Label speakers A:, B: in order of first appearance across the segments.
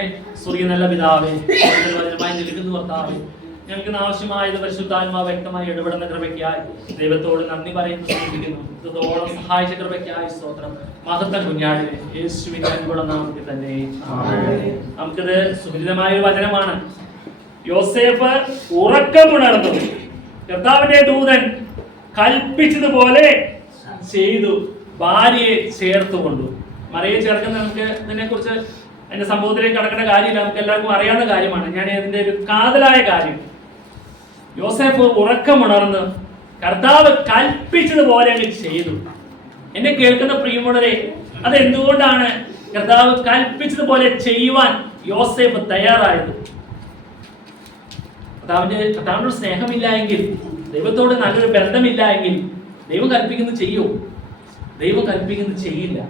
A: ദൈവമേ സ്വർഗീയ നല്ല പിതാവേ വചനമായി നിൽക്കുന്നു ഭർത്താവേ? ഞങ്ങൾക്ക് ആവശ്യമായത് പരിശുദ്ധാത്മാവ് വ്യക്തമായി ഇടപെടുന്ന കൃപയ്ക്കായി ദൈവത്തോട് നന്ദി പറയുന്നു സ്നേഹിക്കുന്നു ഇത്രത്തോളം സഹായിച്ച കൃപയ്ക്കായി സ്തോത്രം. മഹത്ത കുഞ്ഞാടിനെ യേശുവിന്റെ അൻപുള്ള നമുക്ക് തന്നെ. നമുക്കിത് സുഹൃതമായ ഒരു വചനമാണ്. യോസേഫ് ഉറക്കമുണർന്നു കർത്താവിന്റെ ദൂതൻ കൽപ്പിച്ചതുപോലെ ചെയ്തു. ഭാര്യയെ ചേർത്തുകൊണ്ടു. മറിയെ ചേർക്കുന്ന നമുക്ക് ഇതിനെ കുറിച്ച് അതിന്റെ സംഭവത്തിലേക്ക് കടക്കേണ്ട കാര്യമില്ല. നമുക്ക് എല്ലാവർക്കും അറിയാവുന്ന കാര്യമാണ്. ഞാൻ ഇതിന്റെ ഒരു കാതലായ കാര്യം. യോസെഫ് ഉറക്കമുണർന്ന് കർത്താവ് കൽപ്പിച്ചതുപോലെ അങ്ങ് ചെയ്തു. എന്നെ കേൾക്കുന്ന പ്രിയമുണരെ അത് എന്തുകൊണ്ടാണ് കർത്താവ് കൽപ്പിച്ചതുപോലെ ചെയ്യുവാൻ യോസേഫ് തയ്യാറായത്? കർത്താവിന്റെ കർത്താവിനോട് സ്നേഹമില്ല എങ്കിൽ ദൈവത്തോട് നല്ലൊരു ബന്ധമില്ല എങ്കിൽ ദൈവം കൽപ്പിക്കുന്നത് ചെയ്യൂ? ദൈവം കൽപ്പിക്കുന്നത് ചെയ്യില്ല.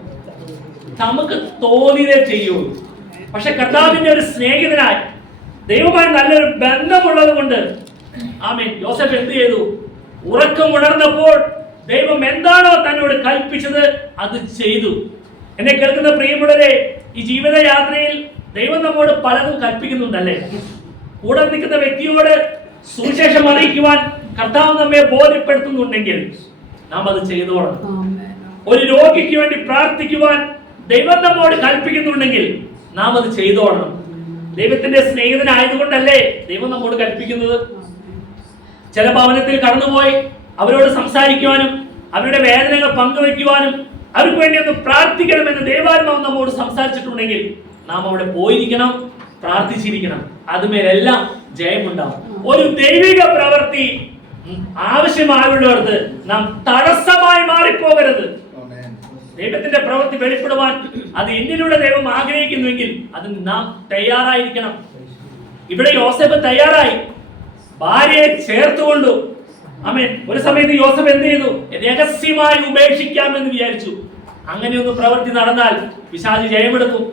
A: നമുക്ക് തോന്നിയതേ ചെയ്യൂ പക്ഷെ കർത്താവിന്റെ ഒരു സ്നേഹിതനായി ദൈവമായി നല്ലൊരു ബന്ധമുള്ളത് കൊണ്ട് ആമീൻ. യോസഫ് എന്ത് ചെയ്തു? ഉറക്കം ഉണർന്നപ്പോൾ ദൈവം എന്താണോ തന്നോട് കൽപ്പിച്ചത് അത് ചെയ്തു. എന്നെ കേൾക്കുന്ന പ്രിയമുള്ളവരെ ഈ ജീവിതയാത്രയിൽ ദൈവം നമ്മോട് പലതും കൽപ്പിക്കുന്നുണ്ടല്ലേ? കൂടെ നിൽക്കുന്ന വ്യക്തിയോട് സുവിശേഷം അറിയിക്കുവാൻ കർത്താവ് നമ്മെ ബോധ്യപ്പെടുത്തുന്നുണ്ടെങ്കിൽ നാം അത് ചെയ്തോളണം ഒരു രോഗിക്ക് വേണ്ടി പ്രാർത്ഥിക്കുവാൻ ദൈവം നമ്മോട് കൽപ്പിക്കുന്നുണ്ടെങ്കിൽ നാം അത് ചെയ്തോളണം. ദൈവത്തിന്റെ സ്നേഹിതനായതുകൊണ്ടല്ലേ ദൈവം നമ്മോട് കൽപ്പിക്കുന്നത്? ചില ഭവനത്തിൽ കടന്നുപോയി അവരോട് സംസാരിക്കുവാനും അവരുടെ വേദനകൾ പങ്കുവയ്ക്കുവാനും അവർക്ക് വേണ്ടി ഒന്ന് പ്രാർത്ഥിക്കണമെന്ന് ദൈവാത്മാവ് നമ്മോട് സംസാരിച്ചിട്ടുണ്ടെങ്കിൽ നാം അവിടെ പോയിരിക്കണം പ്രാർത്ഥിച്ചിരിക്കണം. അതുമേലെല്ലാം ജയമുണ്ടാവും. ഒരു ദൈവിക പ്രവൃത്തി ആവശ്യമായുള്ളവർക്ക് നാം തടസ്സമായി മാറിപ്പോകരുത്. ദൈവത്തിന്റെ പ്രവൃത്തി വെളിപ്പെടുവാൻ അത് എന്നിലൂടെ ദൈവം ആഗ്രഹിക്കുന്നുവെങ്കിൽ അത് നാം തയ്യാറായിരിക്കണം. ഇവിടെ യോസഫ് തയ്യാറായി. ഭാര്യയെ ചേർത്തുകൊണ്ടു. അമ്മേ ഒരു സമയത്ത് യോസഫ് എന്ത് ചെയ്തു? രഹസ്യമായി ഉപേക്ഷിക്കാമെന്ന് വിചാരിച്ചു. അങ്ങനെയൊന്ന് പ്രവൃത്തി നടന്നാൽ പിശാചി ജയമെടുക്കും.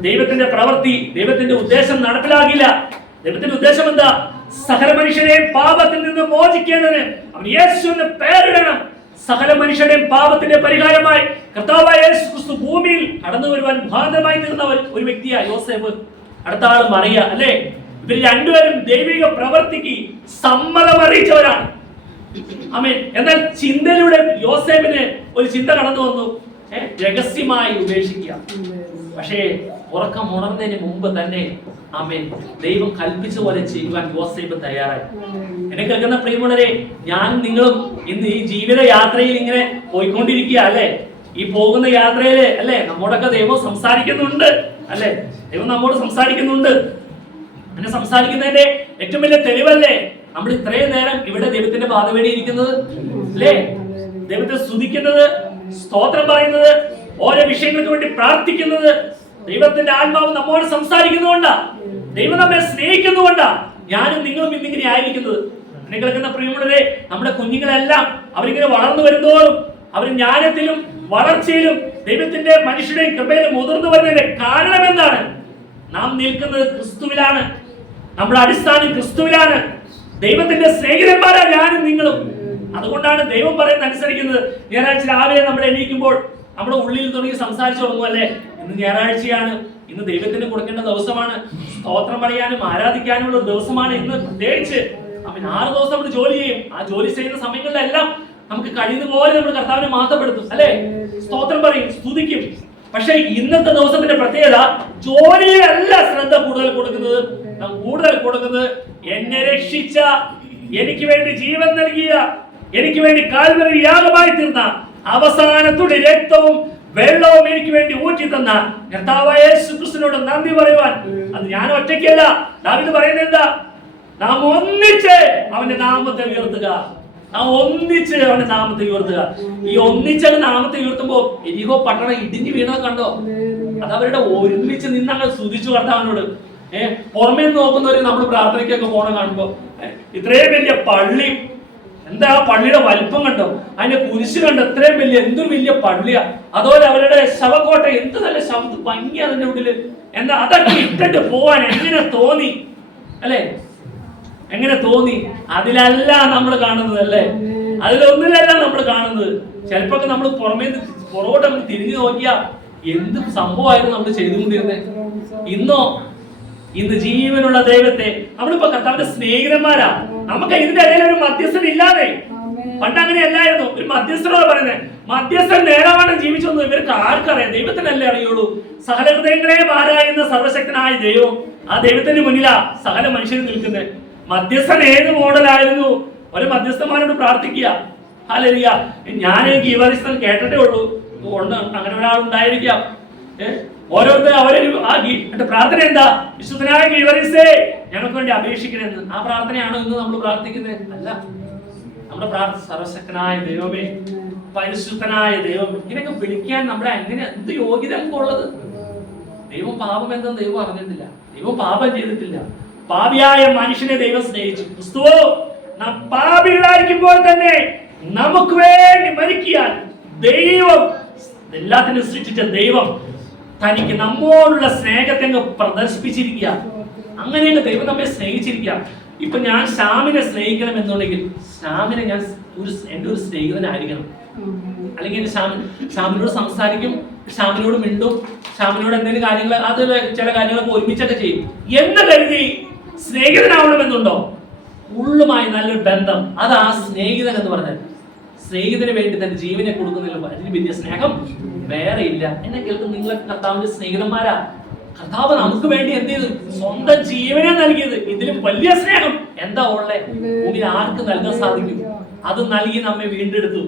A: ദൈവത്തിന്റെ പ്രവൃത്തി ദൈവത്തിന്റെ ഉദ്ദേശം നടപ്പിലാകില്ല. ദൈവത്തിന്റെ ഉദ്ദേശം എന്താ? സഹര മനുഷ്യനെ പാപത്തിൽ നിന്ന് മോചിക്കേണ്ടതിന് അവൻ യേശുവിനെ പേരിടണം. സകല മനുഷ്യരുടെയും പാപത്തിന്റെ പരിഹാരമായി കർത്താവായ ക്രിസ്തു ഭൂമിയിൽ കടന്നു വരുവാൻ മുഖാന്തരമായി തീർന്ന ഒരു- വ്യക്തിയാ യോസേഫ്. അടുത്ത ആൾ മറിയ അല്ലേ? ഇവർ രണ്ടുപേരും ദൈവിക പ്രവർത്തിക്ക് സമ്മതം അറിയിച്ചവരാണ്. അമേൻ എന്നാൽ ചിന്തയിലൂടെ യോസേഫിന് ഒരു ചിന്ത കടന്നു വന്നു. രഹസ്യമായി ഉപേക്ഷിക്കുക. പക്ഷേ ഉറക്കം ഉണർന്നതിന് മുമ്പ് തന്നെ ആമേൻ ദൈവം കൽപ്പിച്ച പോലെ ചെയ്യുവാൻ യോസേഫ് തയ്യാറായി. എന്നെ കേൾക്കുന്ന പ്രിയമുള്ളവരെ ഞാൻ നിങ്ങളും ഇന്ന് ഈ ജീവിത യാത്രയിൽ ഇങ്ങനെ പോയിക്കൊണ്ടിരിക്കുക അല്ലെ? ഈ പോകുന്ന യാത്രയിൽ അല്ലെ? നമ്മോടൊക്കെ ദൈവം സംസാരിക്കുന്നുണ്ട് അല്ലെ? ദൈവം നമ്മോട് സംസാരിക്കുന്നുണ്ട്. അങ്ങനെ സംസാരിക്കുന്നതിന്റെ ഏറ്റവും വലിയ തെളിവല്ലേ? നമ്മൾ ഇത്രയും നേരം ഇവിടെ ദൈവത്തിന്റെ പാതവേടി ഇരിക്കുന്നത് അല്ലേ? ദൈവത്തെ സ്തുതിക്കുന്നത് സ്തോത്രം പറയുന്നത് ഓരോ വിഷയങ്ങൾക്ക് വേണ്ടി പ്രാർത്ഥിക്കുന്നത് ദൈവത്തിന്റെ ആത്മാവ് നമ്മോട് സംസാരിക്കുന്നതുകൊണ്ടാ ദൈവം നമ്മെ സ്നേഹിക്കുന്നതുകൊണ്ടാ. ഞാനും നിങ്ങളും ഇന്നിങ്ങനെ ആയിരിക്കുന്നത്. എന്നെ കിടക്കുന്ന പ്രിയമുള്ളവരെ നമ്മുടെ കുഞ്ഞുങ്ങളെല്ലാം അവരിങ്ങനെ വളർന്നു വരുന്നതോറും അവർ ജ്ഞാനത്തിലും വളർച്ചയിലും ദൈവത്തിന്റെ മനുഷ്യരുടെയും കൃപയിലും മുതിർന്നു വരുന്നതിന്റെ കാരണം എന്താണ്? നാം നിൽക്കുന്നത് ക്രിസ്തുവിലാണ്. നമ്മുടെ അടിസ്ഥാനം ക്രിസ്തുവിലാണ്. ദൈവത്തിന്റെ സ്നേഹിതന്മാരാണ് ഞാനും നിങ്ങളും. അതുകൊണ്ടാണ് ദൈവം പറയുന്നത് അനുസരിക്കുന്നത്. ഞായറാഴ്ച രാവിലെ നമ്മൾ എണീക്കുമ്പോൾ നമ്മുടെ ഉള്ളിൽ തുടങ്ങി സംസാരിച്ചു തുടങ്ങുമല്ലേ ഇന്ന് ഞായറാഴ്ചയാണ്. ഇന്ന് ദൈവത്തിന് കൊടുക്കേണ്ട ദിവസമാണ്. സ്തോത്രം പറയാനും ആരാധിക്കാനുമുള്ള ദിവസമാണ് ഇന്ന് പ്രത്യേകിച്ച്. അവൻ ആറ് ദിവസം നമ്മൾ ജോലി ചെയ്യും. ആ ജോലി ചെയ്യുന്ന സമയങ്ങളിലെല്ലാം നമുക്ക് കഴിയുന്ന പോലെ നമ്മൾ കർത്താവിനെ മാറ്റപ്പെടുത്തും. അല്ലെ? സ്തോത്രം പറയും സ്തുതിക്കും. പക്ഷെ ഇന്നത്തെ ദിവസത്തിന്റെ പ്രത്യേകത ജോലിയിലല്ല ശ്രദ്ധ കൂടുതൽ കൊടുക്കുന്നത്. കൂടുതൽ കൊടുക്കുന്നത് എന്നെ രക്ഷിച്ച എനിക്ക് വേണ്ടി ജീവൻ നൽകിയ എനിക്ക് വേണ്ടി കാൽവരി യാഗമായി തീർന്ന അവസാനത്തുടെ രക്തവും വെള്ളവും എനിക്ക് വേണ്ടി ഊറ്റി തന്ന കർത്താവായ യേശു ക്രിസ്തുവിനോട് നന്ദി പറയുവാൻ. അത് ഞാൻ ഒറ്റയ്ക്കല്ല. ദാവീദ് പറയുന്നത് എന്താ? നാം ഒന്നിച്ച് അവന്റെ നാമത്തെ ഉയർത്തുക. നാം ഒന്നിച്ച് അവന്റെ നാമത്തെ ഉയർത്തുക. ഈ ഒന്നിച്ച് നാമത്തെ ഉയർത്തുമ്പോ എരിഹോ പട്ടണം ഇടിഞ്ഞു വീണത് കണ്ടോ? അത് അവരുടെ ഒരുമിച്ച് നിന്നങ്ങൾ സ്തുതിച്ചു കർത്താവിനോട്. ഏഹ് പുറമേ നോക്കുന്നവരെ നമ്മൾ പ്രാർത്ഥനയ്ക്കൊക്കെ പോണ കാണുമ്പോ ഇത്രയും വലിയ പള്ളി എന്താ ആ പള്ളിയുടെ വലിപ്പം കണ്ടോ? അതിന്റെ കുരിശ് കണ്ടോ? എത്രയും വലിയ എന്തൊരു വലിയ പള്ളിയാ. അതുപോലെ അവരുടെ ശവക്കോട്ട എന്ത് നല്ല ശബ്ദ ഭംഗി അതിന്റെ ഉള്ളിൽ. എന്താ അതൊക്കെ ഇട്ടിട്ട് പോവാൻ എങ്ങനെ തോന്നി? അല്ലേ? എങ്ങനെ തോന്നി? അതിലല്ല നമ്മൾ കാണുന്നത് അല്ലേ? അതിലൊന്നിലല്ല നമ്മൾ കാണുന്നത്. ചിലപ്പോ നമ്മൾ പുറമേ പുറകോട്ട് നമ്മൾ തിരിഞ്ഞു നോക്കിയാ എന്ത് സംഭവമായിരുന്നു നമ്മൾ ചെയ്തുകൊണ്ടിരുന്നത് ഇന്നോ ഇന്ന് ജീവനുള്ള ദൈവത്തെ നമ്മളിപ്പോ കർത്താവിന്റെ സ്നേഹിതന്മാരാ. നമുക്ക് ഇതിന്റെ ഇടയിൽ ഒരു മധ്യസ്ഥൻ ഇല്ലാതെ. പണ്ട് അങ്ങനെ അല്ലായിരുന്നു. ഒരു മധ്യസ്ഥനോട് പറയുന്നത് മധ്യസ്ഥൻ നേരമാണ് ജീവിച്ചൊന്നും ഇവർക്ക് ആർക്കറിയാം? ദൈവത്തിനല്ലേ അറിയുള്ളൂ? സകല ഹൃദയങ്ങളെ ആരായുന്ന സർവശക്തനായ ദൈവം ആ ദൈവത്തിന്റെ മുന്നിലാ സകല മനുഷ്യർ നിൽക്കുന്നത് മധ്യസ്ഥൻ ഏത് മോഡലായിരുന്നു? ഒരു മധ്യസ്ഥന്മാരോട് പ്രാർത്ഥിക്കുക. ഹാലരിയ ഞാൻ വർഷം കേട്ടിട്ടേ ഉള്ളൂ. അങ്ങനെ ഒരാൾ ഉണ്ടായിരിക്കാം ഏ? ഓരോരുത്തർ അവരെ ആ പ്രാർത്ഥന എന്താ? വിശുദ്ധനായ ഗീവറിസേ ഞങ്ങൾക്ക് വേണ്ടി അപേക്ഷിക്കണേ ആ പ്രാർത്ഥനയാണോ ഇന്ന് നമ്മൾ പ്രാർത്ഥിക്കുന്നത്? അല്ല. നമ്മുടെ പ്രാർത്ഥന സർവശക്തനായ ദൈവമേ പരിശുദ്ധനായ ദൈവം ഇങ്ങനെയൊക്കെ വിളിക്കാൻ നമ്മുടെ അങ്ങനെ എന്ത് യോഗ്യത നമുക്കുള്ളത്? ദൈവം പാപം എന്തെന്ന് ദൈവം അറിഞ്ഞിട്ടില്ല. ദൈവം പാപം ചെയ്തിട്ടില്ല. പാപിയായ മനുഷ്യനെ ദൈവം സ്നേഹിച്ചു. ക്രിസ്തുവോ പാപികളായിരിക്കുമ്പോൾ തന്നെ നമുക്ക് വേണ്ടി മരിക്കാൻ ദൈവം എല്ലാത്തിനും സൃഷ്ടിച്ച ദൈവം തനിക്ക് നമ്മോടുള്ള സ്നേഹത്തെ പ്രദർശിപ്പിച്ചിരിക്കുക. അങ്ങനെയാണ് ദൈവം നമ്മെ സ്നേഹിച്ചിരിക്കുക. ഇപ്പൊ ഞാൻ ശ്യാമിനെ സ്നേഹിക്കണം എന്നുണ്ടെങ്കിൽ ശ്യാമിനെ ഞാൻ ഒരു എന്റെ ഒരു സ്നേഹിതനായിരിക്കണം. അല്ലെങ്കിൽ ശ്യാമിൻ ശ്യാമിനോട് സംസാരിക്കും ശ്യാമിനോട് മിണ്ടും ശ്യാമിനോട് എന്തെങ്കിലും കാര്യങ്ങൾ അത് ചില കാര്യങ്ങളൊക്കെ ഒരുമിച്ചൊക്കെ ചെയ്യും. എന്ന് കരുതി സ്നേഹിതനാവണമെന്നുണ്ടോ? ഉള്ളുമായി നല്ലൊരു ബന്ധം. അതാ സ്നേഹിതൻ എന്ന് പറഞ്ഞാൽ. സ്നേഹിതന് വേണ്ടി തന്റെ ജീവനെ കൊടുക്കുന്നതിൽ അതിന് വലിയ സ്നേഹം വേറെ ഇല്ല. എന്നെ കേൾക്കുന്ന നിങ്ങളൊക്കെ കർത്താവിന്റെ സ്നേഹിതന്മാരാ. കർത്താവ് നമുക്ക് വേണ്ടി എന്ത് ചെയ്തു? സ്വന്തം ജീവനെ നൽകിയത്. ഇതിലും വലിയ സ്നേഹം. എന്താ ഉള്ളേ? ഭൂമിയിൽ ആർക്ക് നൽകാൻ സാധിക്കും? അത് നൽകി നമ്മെ വീണ്ടെടുത്തു.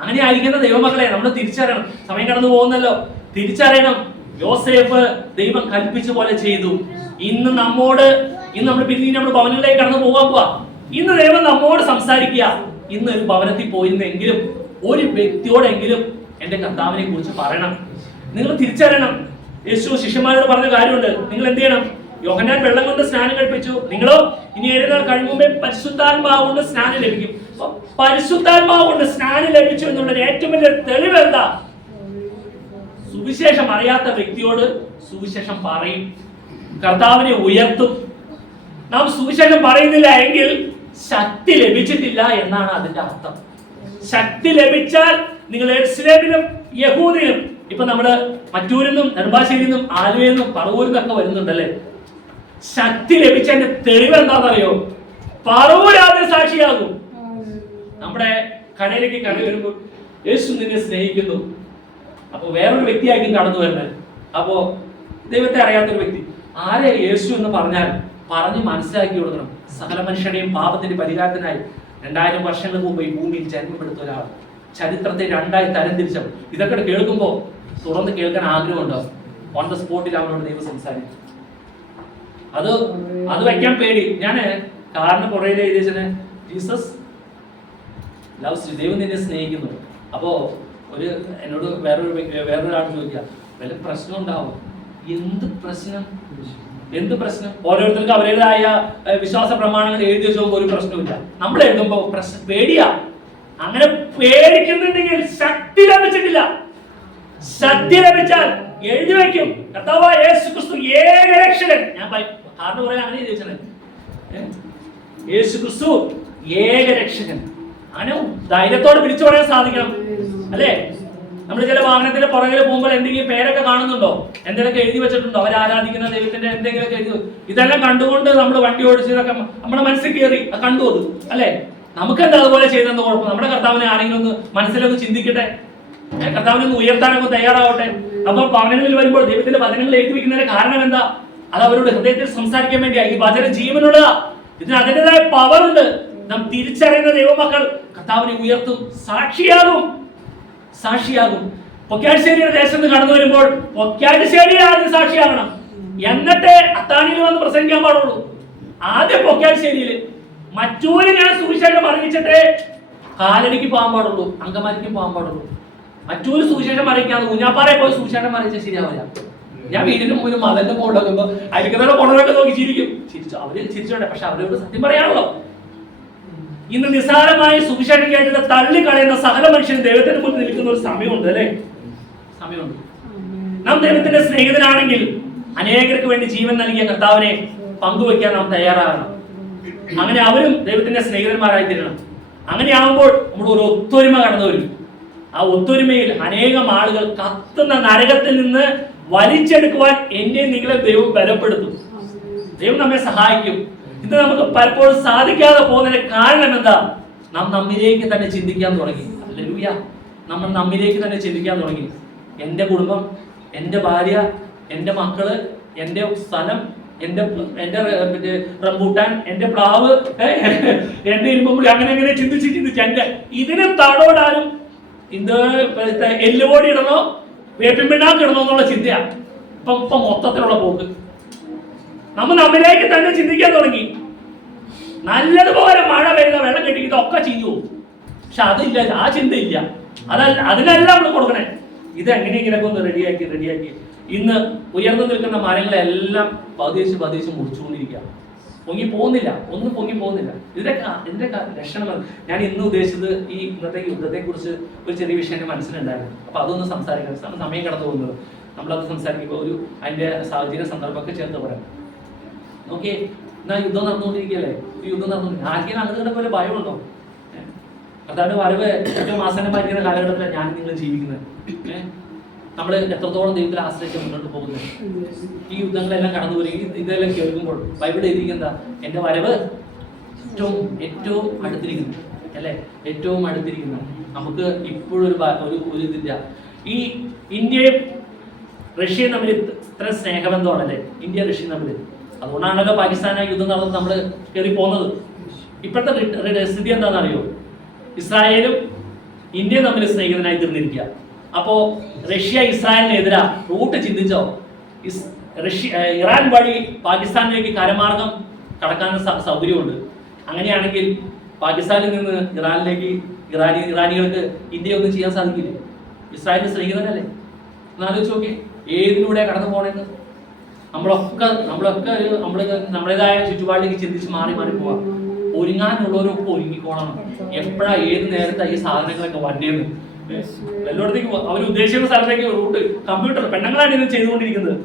A: അങ്ങനെ ആയിരിക്കുന്ന ദൈവമക്കളെ നമ്മൾ തിരിച്ചറിയണം. സമയം കടന്നു പോകുന്നല്ലോ. തിരിച്ചറിയണം. യോസേഫ് ദൈവം കൽപ്പിച്ച പോലെ ചെയ്തു. ഇന്ന് നമ്മോട് ഇന്ന് നമ്മൾ പിന്നീട് നമ്മുടെ ഭവനങ്ങളിലേക്ക് കടന്നു പോകാൻ പോവാ. ഇന്ന് ദൈവം നമ്മോട് സംസാരിക്കുക. ഇന്ന് ഒരു ഭവനത്തിൽ പോയിരുന്നെങ്കിലും ഒരു വ്യക്തിയോടെങ്കിലും എന്റെ കർത്താവിനെ കുറിച്ച് പറയണം. നിങ്ങൾ തിരിച്ചറിയണം. യേശു ശിഷ്യന്മാരോട് പറഞ്ഞ കാര്യമുണ്ട്. നിങ്ങൾ എന്ത് ചെയ്യണം? യോഹന്നാൻ വെള്ളം കൊണ്ട് സ്നാനം കഴിപ്പിച്ചു. നിങ്ങളോ ഇനി ഏഴ് നാൾ കഴിയുമ്പോൾ പരിശുദ്ധാത്മാവ് കൊണ്ട് സ്നാനം ലഭിക്കും. പരിശുദ്ധാത്മാവ് കൊണ്ട് സ്നാനം ലഭിച്ചു എന്നുള്ളതിന് ഏറ്റവും വലിയ തെളിവ് എന്താ? സുവിശേഷം അറിയാത്ത വ്യക്തിയോട് സുവിശേഷം പറയും. കർത്താവിനെ ഉയർത്തും. നാം സുവിശേഷം പറയുന്നില്ല എങ്കിൽ ശക്തി ലഭിച്ചിട്ടില്ല എന്നാണ് അതിന്റെ അർത്ഥം. ശക്തി ലഭിച്ചാൽ നിങ്ങൾ എർസ്ലേമിലും യഹൂദിലും ഇപ്പൊ നമ്മൾ മറ്റൂരിൽ നിന്നും നെടുമ്പാശ്ശേരിയിൽ നിന്നും ആലുവയിൽ നിന്നും പറവൂരിൽ നിന്നൊക്കെ വരുന്നുണ്ടല്ലേ? ശക്തി ലഭിച്ചതിന്റെ തെളിവ് എന്താണെന്നറിയോ? ആദ്യം സാക്ഷിയാകും. നമ്മുടെ കടയിലേക്ക് കട വരുമ്പോൾ യേശു നിന്നെ സ്നേഹിക്കുന്നു. അപ്പൊ വേറൊരു വ്യക്തിയായിരിക്കും കടന്നു വരുന്നത്. അപ്പോ ദൈവത്തെ അറിയാത്തൊരു വ്യക്തി. ആരെ യേശു എന്ന് പറഞ്ഞാൽ പറഞ്ഞ് മനസ്സിലാക്കി കൊടുക്കണം. സകല മനുഷ്യരുടെയും പാപത്തിന്റെ പരിഹാരത്തിനായി രണ്ടായിരം വർഷങ്ങൾക്ക് മുമ്പ് ഈ ഭൂമിയിൽ ജന്മമെടുത്ത ഒരാൾ. ചരിത്രത്തെ രണ്ടായി തരംതിരിച്ച ഇതൊക്കെ കേൾക്കുമ്പോൾ തുറന്ന് കേൾക്കാൻ ആഗ്രഹമുണ്ടാവും ഓൺ ദ സ്പോട്ടിൽ അവനോട് ദൈവം സംസാരിച്ചു. അത് അത് വയ്ക്കാൻ പേടി. ഞാൻ കാരണം എഴുതിയതിന് ജീസസ് ലവ്സ് യു ദൈവം നിന്നെ സ്നേഹിക്കുന്നു. അപ്പോ ഒരു എന്നോട് വേറൊരു വേറൊരാളും ചോദിക്കുക വല്ല പ്രശ്നം ഉണ്ടാവും എന്ത് പ്രശ്നം? എന്ത് പ്രശ്നം? ഓരോരുത്തർക്കും അവരുടേതായ വിശ്വാസ പ്രമാണങ്ങൾ എഴുതി വെച്ചോ ഒരു പ്രശ്നമില്ല നമ്മൾ എഴുതുമ്പോൾ പ്രശ്നം പേടിയാ. അങ്ങനെ പേടിക്കുന്നുണ്ടെങ്കിൽ ശക്തി ലഭിച്ചിട്ടില്ല. ശക്തി ലഭിച്ചാൽ എഴുതി വെക്കും. യേശു ക്രിസ്തു രക്ഷകൻ. ഞാൻ കാരണം പറയാൻ അങ്ങനെ എഴുതി വെച്ചത്? യേശു ക്രിസ്തു രക്ഷകൻ. അങ്ങനെ ധൈര്യത്തോടെ വിളിച്ചു പറയാൻ സാധിക്കണം. അല്ലേ? നമ്മൾ ചില വാഹനത്തിന്റെ പുറകിൽ പോകുമ്പോൾ എന്തെങ്കിലും പേരൊക്കെ കാണുന്നുണ്ടോ? എന്തെങ്കിലുമൊക്കെ എഴുതി വെച്ചിട്ടുണ്ടോ? അവർ ആരാധിക്കുന്ന ദൈവത്തിന്റെ എന്തെങ്കിലുമൊക്കെ എഴുതി ഇതെല്ലാം കണ്ടുകൊണ്ട് നമ്മൾ വണ്ടി ഓടിച്ചതൊക്കെ നമ്മുടെ മനസ്സിൽ കയറി കണ്ടു അത് അല്ലേ? നമുക്ക് എന്താ അതുപോലെ ചെയ്തെന്ന് കുഴപ്പം? നമ്മുടെ കർത്താവിനെ ആരെങ്കിലും ഒന്ന് മനസ്സിലൊന്ന് ചിന്തിക്കട്ടെ? കർത്താവിനെ ഒന്ന് ഉയർത്താനൊക്കെ തയ്യാറാവട്ടെ? അപ്പൊ ഭവനങ്ങളിൽ വരുമ്പോൾ ദൈവത്തിന്റെ വചനങ്ങൾ എഴുതി വെക്കുന്നതിന്റെ കാരണം എന്താ? അത് അവരുടെ ഹൃദയത്തിൽ സംസാരിക്കാൻ വേണ്ടിയാ. ഈ വചനം ജീവനുള്ളതാ ഇതിന് അതിന്റെതായ പവർ ഉണ്ട്. നാം തിരിച്ചറിയുന്ന ദൈവമക്കൾ കർത്താവിനെ ഉയർത്തും സാക്ഷിയാകും. സാക്ഷിയാകും. പൊക്കാട്ടുശ്ശേരിയുടെ ദേശത്ത് കടന്നു വരുമ്പോൾ പൊക്കാട്ടുശ്ശേരി ആദ്യം സാക്ഷിയാകണം. എന്നിട്ട് അത്താണിയിൽ വന്ന് പ്രസംഗിക്കാൻ പാടുള്ളൂ. ആദ്യം പൊക്കാട്ടുശ്ശേരിയിൽ മറ്റൂര് ഞാൻ സുവിശേഷം അറിയിച്ചിട്ട് കാലടിക്ക് പോകാൻ പാടുള്ളൂ അങ്കമാലിക്ക് പോകാൻ പാടുള്ളൂ. മറ്റൂര് സുവിശേഷം അറിയിക്കാന്ന് ഊഞ്ഞാപ്പാറയെ പോയി സുവിശേഷം അറിയിച്ചാൽ ശരിയാവില്ല. ഞാൻ വീടിന്റെ മുമ്പിൽ മതന്റെ പോകുമ്പോ അരിക്കുന്നവരുടെ പുറമൊക്കെ നോക്കി ചിരിക്കും. ചിരിച്ചു അവർ ചിരിച്ചോട്ടെ പക്ഷെ അവരോട് സത്യം പറയാണല്ലോ ഇന്ന് നിസ്സാരമായ തള്ളി തള്ളിക്കളയുന്ന സകല മനുഷ്യൻ ദൈവത്തിന് മുന്നിൽ നിൽക്കുന്ന ഒരു സമയമുണ്ട് അല്ലേ? സമയമുണ്ട്. നാം ദൈവത്തിന്റെ സ്നേഹിതനാണെങ്കിൽ അനേകർക്ക് വേണ്ടി ജീവൻ നൽകിയ കർത്താവിനെ പങ്കുവെക്കാൻ നാം തയ്യാറാകണം. അങ്ങനെ അവരും ദൈവത്തിന്റെ സ്നേഹിതന്മാരായി തീരണം അങ്ങനെ ആകുമ്പോൾ നമ്മൾ ഒരു ഒത്തൊരുമ കടന്നു വരും. ആ ഒത്തൊരുമയിൽ അനേകം ആളുകൾ കത്തുന്ന നരകത്തിൽ നിന്ന് വലിച്ചെടുക്കുവാൻ എന്നെ നിങ്ങളെ ദൈവം ബലപ്പെടുത്തും. ദൈവം നമ്മെ സഹായിക്കും. ഇത് നമുക്ക് പലപ്പോഴും സാധിക്കാതെ പോകുന്നതിന് കാരണം എന്താ? നാം നമ്മിലേക്ക് തന്നെ ചിന്തിക്കാൻ തുടങ്ങി. അല്ലൂയ നമ്മൾ നമ്മിലേക്ക് തന്നെ ചിന്തിക്കാൻ തുടങ്ങി. എന്റെ കുടുംബം എന്റെ ഭാര്യ എന്റെ മക്കൾ എന്റെ സ്ഥലം എന്റെ എന്റെ റംബൂട്ടാൻ എന്റെ പ്ലാവ് എന്റെ ഇരുമ്പുള്ളി അങ്ങനെ അങ്ങനെ ചിന്തിച്ച് ചിന്തിച്ച് എന്റെ ഇതിനെ തടവിടാനും ഇത് എല്ലുപോടി ഇടണോ വേപ്പിൻ പിണ്ണാക്ക് ഇടണോ എന്നുള്ള ചിന്തയാ. ഇപ്പം ഇപ്പം മൊത്തത്തിലുള്ള പോക്ക്. നമ്മൾ നമ്മിലേക്ക് തന്നെ ചിന്തിക്കാൻ തുടങ്ങി. നല്ലതുപോലെ മഴ പെയ്ത വെള്ളം കെട്ടി ഇതൊക്കെ ചെയ്യൂ. പക്ഷെ അതില്ല ആ ചിന്തയില്ല. അതല്ല അതിനല്ല നമ്മൾ കൊടുക്കണേ. ഇത് എങ്ങനെയെങ്കിലൊക്കെ ഒന്ന് റെഡിയാക്കി റെഡിയാക്കി ഇന്ന് ഉയർന്നു നിൽക്കുന്ന മരങ്ങളെല്ലാം പതിച്ച് പതിച്ച് മുറിച്ചുകൊണ്ടിരിക്കുക. പൊങ്ങി പോകുന്നില്ല ഒന്നും പൊങ്ങി പോകുന്നില്ല. ഇതിന്റെ ഇതിന്റെ ലക്ഷണങ്ങൾ ഞാൻ ഇന്ന് ഉദ്ദേശിച്ചത് ഈ ഇന്നത്തെ യുദ്ധത്തെ കുറിച്ച് ഒരു ചെറിയ വിഷയം എന്റെ മനസ്സിലുണ്ടായിരുന്നു. അപ്പൊ അതൊന്ന് സംസാരിക്കണം. സമയം കടന്നു പോകുന്നത്. നമ്മളത് സംസാരിക്കുമ്പോൾ ഒരു അതിന്റെ സാഹചര്യ സന്ദർഭമൊക്കെ ചേർത്ത് പറയാം. ഓക്കെ എന്നാ യുദ്ധം നടന്നുകൊണ്ടിരിക്കുകയല്ലേ? യുദ്ധം നടന്നുകൊണ്ടിരിക്കുക ആർക്കെങ്കിലും ആളുകളുടെ പോലെ ഭയമുണ്ടോ? കർത്താവിന്റെ വരവ് ഏറ്റവും ആസന്നമായിരിക്കുന്ന കാലഘട്ടത്തിലാണ് ഞാൻ നിങ്ങൾ ജീവിക്കുന്നത്. നമ്മൾ എത്രത്തോളം ദൈവത്തിൽ ആശ്രയിച്ച് മുന്നോട്ട് പോകുന്നത്? ഈ യുദ്ധങ്ങളെല്ലാം കടന്നു പോയി. ഇതെല്ലാം കേൾക്കുമ്പോൾ ബൈബിൾ എഴുതിക്കുന്ന എന്റെ വരവ് ഏറ്റവും ഏറ്റവും അടുത്തിരിക്കുന്നു. അല്ലേ? ഏറ്റവും അടുത്തിരിക്കുന്നു. നമുക്ക് ഇപ്പോഴും ഒരു ഒരു ഇതില്ല. ഈ ഇന്ത്യയും റഷ്യയും തമ്മിൽ ഇത്ര സ്നേഹബന്ധമാണല്ലേ? ഇന്ത്യ റഷ്യയും തമ്മിൽ. അതുകൊണ്ടാണല്ലോ പാകിസ്ഥാനായി യുദ്ധം നടന്ന് നമ്മൾ കയറി പോകുന്നത് ഇപ്പോഴത്തെ സ്ഥിതി എന്താണെന്ന് അറിയോ ഇസ്രായേലും ഇന്ത്യയും തമ്മിൽ സ്നേഹിതനായി തീർന്നിരിക്കുക അപ്പോ റഷ്യ ഇസ്രായേലിനെതിരാ റൂട്ട് ചിന്തിച്ചോ? റഷ്യ ഇറാൻ വഴി പാകിസ്ഥാനിലേക്ക് കരമാർഗം കടക്കാൻ സൗകര്യമുണ്ട്. അങ്ങനെയാണെങ്കിൽ പാകിസ്ഥാനിൽ നിന്ന് ഇറാനിലേക്ക് ഇറാനി ഇറാനികൾക്ക് ഇന്ത്യ ഒന്നും ചെയ്യാൻ സാധിക്കില്ലേ? ഇസ്രായേലിന് സ്നേഹിതനല്ലേ? എന്നാലോചിച്ച് നോക്കി ഏതിലൂടെ കടന്നു പോണെന്ന് നമ്മളൊക്കെ നമ്മളൊക്കെ ഒരു നമ്മൾ നമ്മുടേതായ ചുറ്റുപാടിലേക്ക് ചിന്തിച്ച് മാറി മാറി പോവാ. ഒരുങ്ങാനുള്ളവരൊക്കെ ഒരുങ്ങിക്കോളണം. എപ്പോഴാ ഏത് നേരത്തെ ഈ സാധനങ്ങളൊക്കെ വന്നേന്ന്? എല്ലായിടത്തേക്ക് അവർ ഉദ്ദേശിക്കുന്ന സ്ഥലത്തേക്ക് റൂട്ട് കമ്പ്യൂട്ടർ പെണ്ണുങ്ങളാണ് ഇത് ചെയ്തുകൊണ്ടിരിക്കുന്നത്.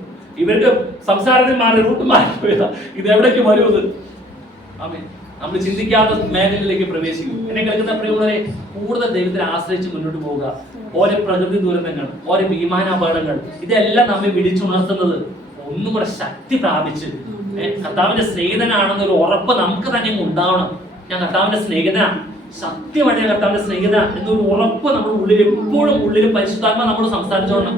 A: ഇവർക്ക് സംസാരത്തിൽ മാറി റൂട്ട് മാറി പോയതാ. ഇത് എവിടേക്ക് വരുന്നത് ആമേ നമ്മൾ ചിന്തിക്കാത്ത മേഖലയിലേക്ക് പ്രവേശിക്കും. എന്നെ കേൾക്കുന്ന പ്രിയമുള്ളവരെ കൂടുതൽ ദൈവത്തെ ആശ്രയിച്ച് മുന്നോട്ട് പോവുക. ഓരോ പ്രകൃതി ദുരന്തങ്ങൾ ഓരോ വിമാന അപകടങ്ങൾ ഇതെല്ലാം നമ്മെ വിളിച്ചുണർത്തുന്നത് ഒന്നും കൂടെ ശക്തി പ്രാപിച്ച് കർത്താവിന്റെ സ്നേഹിതനാണെന്നൊരു ഉറപ്പ് നമുക്ക് തന്നെ ഉണ്ടാവണം. ഞാൻ കർത്താവിന്റെ സ്നേഹിതനാണ് സത്യമായ കർത്താവിന്റെ സ്നേഹിത എന്നൊരു ഉറപ്പ് നമ്മുടെ ഉള്ളിൽ എപ്പോഴും ഉള്ളിൽ പരിശുദ്ധാത്മ നമ്മോട് സംസാരിച്ചോളണം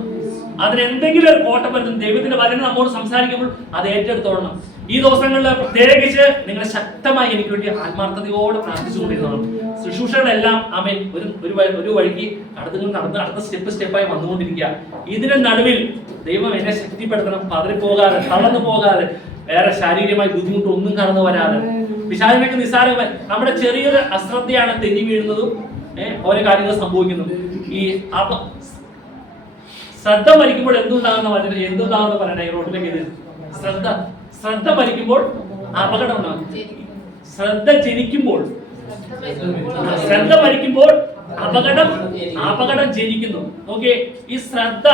A: അതിന് എന്തെങ്കിലും ഒരു കോട്ടം വരുത്തും. ദൈവത്തിന്റെ വചനം നമ്മോട് സംസാരിക്കുമ്പോൾ അത് ഏറ്റെടുത്തോളണം ഈ ദിവസങ്ങളിൽ പ്രത്യേകിച്ച് നിങ്ങൾ ശക്തമായി എനിക്ക് വേണ്ടി ആത്മാർത്ഥതയോടെ പ്രാർത്ഥിച്ചുകൊണ്ടിരുന്നതാണ് ശുശ്രൂഷകളെല്ലാം ആമേൻ ഒരു ഒരു ഒരു വഴിക്ക് നടന്നു നടന്ന് അടുത്ത സ്റ്റെപ്പ് സ്റ്റെപ്പായി വന്നുകൊണ്ടിരിക്കുക. ഇതിന്റെ നടുവിൽ ദൈവം എന്നെ ശക്തിപ്പെടുത്തണം പതറിപ്പോകാതെ തളർന്നു പോകാതെ വേറെ ശാരീരികമായി ബുദ്ധിമുട്ട് ഒന്നും കടന്നു വരാതെ. പിശാചിനൊക്കെ നിസ്സാരമായി നമ്മുടെ ചെറിയൊരു അശ്രദ്ധയാണ് തെന്നി വീഴുന്നതും ഓരോ കാര്യങ്ങൾ സംഭവിക്കുന്നു ഈ ശ്രദ്ധ മരിക്കുമ്പോൾ എന്തുണ്ടാകുന്ന എന്തുണ്ടാകുന്ന പറയണേ റോഡിലേക്ക് ശ്രദ്ധ. ശ്രദ്ധ മരിക്കുമ്പോൾ അപകടം ഉണ്ടാകും ശ്രദ്ധ ജനിക്കുമ്പോൾ ശ്രദ്ധ മരിക്കുമ്പോൾ അപകടം അപകടം ജനിക്കുന്നു. ഓക്കെ ഈ ശ്രദ്ധ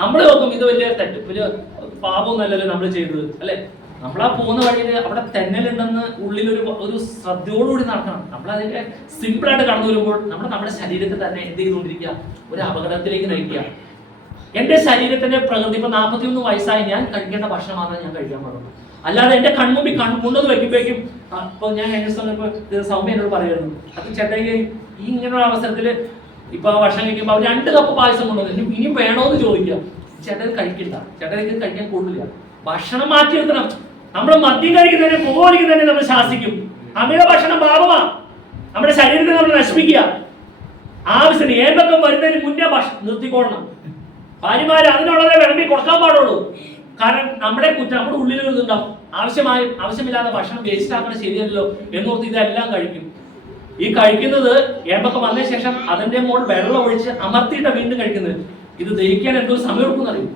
A: നമ്മൾ നോക്കും ഇത് വലിയ തെറ്റ് വലിയ പാപമൊന്നല്ലല്ലോ നമ്മൾ ചെയ്തത് അല്ലെ? നമ്മളാ പോകുന്ന വഴിയിൽ അവിടെ തെന്നലുണ്ടെന്ന് ഉള്ളിൽ ഒരു ഒരു ശ്രദ്ധയോടുകൂടി നടക്കണം. നമ്മൾ അതിന്റെ സിമ്പിൾ ആയിട്ട് കടന്നു വരുമ്പോൾ നമ്മുടെ നമ്മുടെ ശരീരത്തെ തന്നെ എന്ത് ചെയ്തുകൊണ്ടിരിക്കുക? ഒരു അപകടത്തിലേക്ക് നയിക്കുക. എന്റെ ശരീരത്തിന്റെ പ്രകൃതി ഇപ്പൊ നാൽപ്പത്തി ഒന്ന് വയസ്സായി ഞാൻ കഴിക്കേണ്ട ഭക്ഷണം മാത്രമേ ഞാൻ കഴിക്കാൻ പാടുള്ളൂ. അല്ലാതെ എന്റെ കൺമുമ്പിൽ കൺ കൊണ്ടുവന്ന് വയ്ക്കുമ്പോഴേക്കും അപ്പോൾ ഞാൻ കഴിഞ്ഞ ഇപ്പൊ ഇത് സൗമ്യ എന്നോട് പറയുന്നു അത് ചേട്ടയ്ക്ക് ഈ ഇങ്ങനെയുള്ള അവസരത്തിൽ ഇപ്പൊ ഭക്ഷണം കഴിക്കുമ്പോൾ അവർ രണ്ട് കപ്പ് പായസം കൊണ്ടുവന്നു ഇനി ഇനിയും വേണോന്ന് ചോദിക്കുക. ചേട്ടൻ കഴിക്കണ്ട. ചേട്ടൻ കഴിക്കാൻ കൂടുതലില്ല. ഭക്ഷണം മാറ്റി വെക്കണം നമ്മൾ മദ്യം കഴിക്കുന്നതിന് പുകവലിക്കുന്നതിനെ നമ്മൾ ശാസിക്കും. അമിത ഭക്ഷണം പാപമാ. നമ്മുടെ ശരീരത്തെ നമ്മൾ നശിപ്പിക്കുക. ആവശ്യത്തിന് ഏതൊക്കെ വരുന്നതിന് മുന്നേ ഭക്ഷണം നിർത്തിക്കൊള്ളണം. ഭാര്യമാര് അതിനുള്ളതേ വിളമ്പി കൊടുക്കാൻ പാടുള്ളൂ. കാരണം നമ്മുടെ കുറ്റം നമ്മുടെ ഉള്ളിൽ ഇതുണ്ടാവും. ആവശ്യമായ ആവശ്യമില്ലാത്ത ഭക്ഷണം വേസ്റ്റ് ആക്കണം ശരിയല്ലോ എന്നോർത്ത് ഇതെല്ലാം കഴിക്കും. ഈ കഴിക്കുന്നത് ഏമ്പൊക്കെ വന്ന ശേഷം അതിന്റെ മോൾ വെള്ളം ഒഴിച്ച് അമർത്തിയിട്ടാണ് വീണ്ടും കഴിക്കുന്നത്. ഇത് ദഹിക്കാൻ എന്തോ സമയം എടുക്കും അറിയും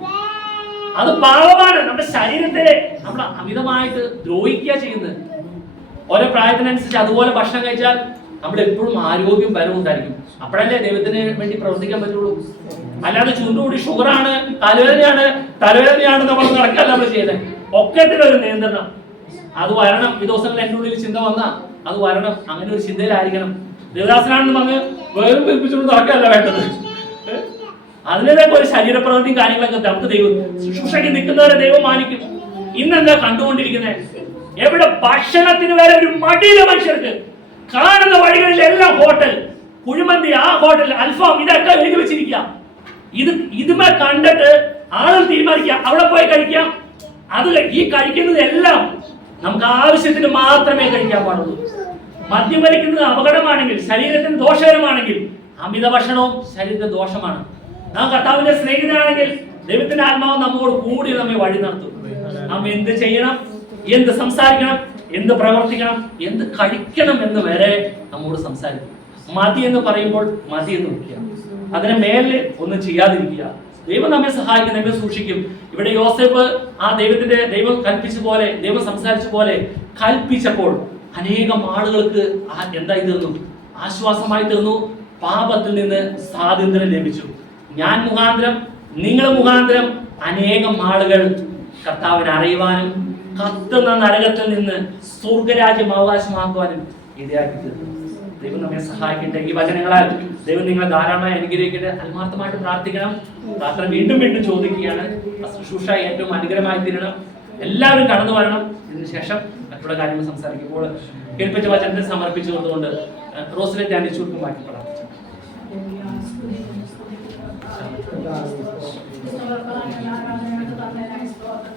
A: അത് പാവമാണ് നമ്മുടെ ശരീരത്തെ നമ്മൾ അമിതമായിട്ട് ദ്രോഹിക്കുക ചെയ്യുന്നത്. ഓരോ പ്രായത്തിനനുസരിച്ച് അതുപോലെ ഭക്ഷണം കഴിച്ചാൽ നമ്മൾ എപ്പോഴും ആരോഗ്യം ബലവും ഉണ്ടായിരിക്കും അപ്പോഴല്ലേ ദൈവത്തിന് വേണ്ടി പ്രവർത്തിക്കാൻ പറ്റുള്ളൂ? അല്ലാതെ ചുണ്ടുകൂടി ഷുഗറാണ് തലവേദനയാണ് തലവേദനയാണ് നമ്മൾ നടക്കല്ല നമ്മൾ ചെയ്യുന്നത്. ഒക്കത്തിലൊരു നിയന്ത്രണം. അത് വരണം. ഈ ദിവസങ്ങളിൽ എന്റെ ഉള്ളിൽ ചിന്ത വന്ന അത് വരണം. അങ്ങനെ ഒരു ചിന്തയിലായിരിക്കണം. ദേവദാസനാണെന്ന് പറഞ്ഞ് വേറെ പിൽപ്പിച്ചുകൊണ്ട് നടക്കല്ല വേണ്ടത്. അതിനേതൊക്കെ ഒരു ശരീരപ്രവൃത്തിയും കാര്യങ്ങളൊക്കെ നമുക്ക് ദൈവം ശുശ്രൂഷയ്ക്ക് നിൽക്കുന്നവരെ ദൈവം മാനിക്കും. ഇന്നെന്താ കണ്ടുകൊണ്ടിരിക്കുന്നത്? എവിടെ ഭക്ഷണത്തിന് വരെ ഒരു മടിയിലെ മനുഷ്യർക്ക്. കാണുന്ന വഴികളിൽ എല്ലാം ഹോട്ടൽ. കുഴിമന്തി ആ ഹോട്ടൽ അൽഫാം ഇതൊക്കെ എഴുതി വെച്ചിരിക്കുക. ഇത് ഇതുമേ കണ്ടിട്ട് ആളുകൾ തീരുമാനിക്കുക. അവിടെ പോയി കഴിക്കാം. അത് ഈ കഴിക്കുന്നതെല്ലാം നമുക്ക് ആവശ്യത്തിന് മാത്രമേ കഴിക്കാൻ പാടുള്ളൂ. മദ്യം വലിക്കുന്നത് അപകടമാണെങ്കിൽ ശരീരത്തിന് ദോഷകരമാണെങ്കിൽ അമിത ഭക്ഷണവും ശരീരത്തിന് ദോഷമാണ്. നാം കർത്താവിന്റെ സ്നേഹിതനാണെങ്കിൽ ദൈവത്തിന്റെ ആത്മാവ് നമ്മോട് കൂടി നമ്മെ വഴി നടത്തും. നാം എന്ത് ചെയ്യണം? എന്ത് സംസാരിക്കണം? എന്ത് പ്രവർത്തിക്കണം? എന്ത് കഴിക്കണം എന്ന് വരെ നമ്മോട് സംസാരിക്കും. മതി എന്ന് പറയുമ്പോൾ മതി എന്ന് വെക്കുക അതിന് മേലിൽ ഒന്നും ചെയ്യാതിരിക്കുക. ദൈവം നമ്മെ സഹായിക്കും നമ്മെ സൂക്ഷിക്കും. ഇവിടെ യോസേപ്പ് ആ ദൈവത്തിന്റെ ദൈവം കൽപ്പിച്ച പോലെ ദൈവം സംസാരിച്ച പോലെ കൽപ്പിച്ചപ്പോൾ അനേകം ആളുകൾക്ക് എന്തായി തീർന്നു? ആശ്വാസമായി തീർന്നു. പാപത്തിൽ നിന്ന് സ്വാതന്ത്ര്യം ലഭിച്ചു. ഞാൻ മുഖാന്തരം നിങ്ങൾ മുഖാന്തരം അനേകം ആളുകൾ കർത്താവിനെ അറിയുവാനും കത്തുന്ന നരകത്തിൽ നിന്ന് സ്വർഗരാജ്യം അവകാശമാക്കുവാനും ഇടയാക്കി തീർന്നു ദൈവം നമ്മെ സഹായിക്കട്ടെ. ഈ വചനങ്ങളാൽ ദൈവം നിങ്ങളെ ധാരാളമായി അനുഗ്രഹിക്കട്ടെ. ആത്മാർത്ഥമായിട്ട് പ്രാർത്ഥിക്കണം. പ്രാർത്ഥന വീണ്ടും വീണ്ടും ചോദിക്കുകയാണ്. ശുശ്രൂഷ ഏറ്റവും അനുഗ്രഹമായി തീരണം. എല്ലാവരും കടന്നു വരണം. അതിനുശേഷം ശേഷം മറ്റുള്ള കാര്യങ്ങൾ സംസാരിക്കുമ്പോൾ കേൾപ്പിച്ച വചനത്തെ സമർപ്പിച്ചു കൊടുത്തുകൊണ്ട് റോസിനെ ധ്യാനിച്ചു മാറ്റി പ്രാർത്ഥിച്ചു.
B: സ്തോത്രം